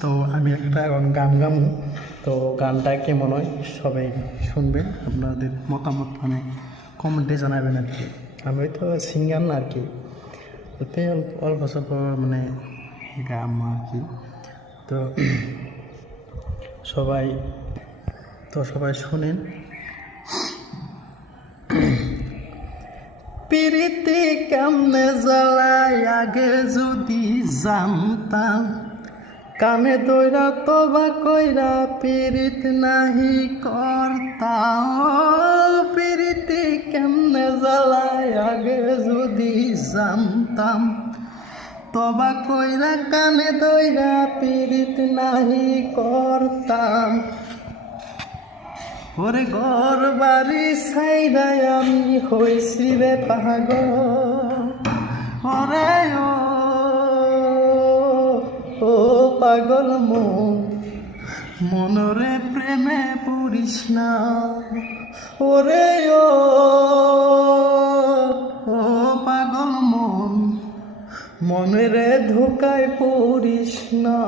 তো আমি একটা এখন গান গামু। তো গানটা কেমন হয় সবাই শুনবেন আপনাদের মতামত মানে কমেন্টে জানাবেন আর কি। আমি তো সিঙ্গার না আর কি। অল্প অল্প স্বল্প মানে গাম আর কি। তো সবাই তো সবাই শুনেন। পিরিতি কেমনে জ্বালায় আগে যদি জানতাম। কানে দইরা তবা কইরা পিরিত নাহি করতাম পিরিতি কেমনে জ্বালায় আগে যদি জানতাম। তবা কইরা কানে দইরা পিরিত নাহি করতাম। ওরে ঘর বাড়ি সাইডাই আমি হইছি রে পাগল। পাগল মন। মনরে প্রেমে পড়িস না। ওরে ও পাগল মন। মনরে ধোকায় পড়িস না।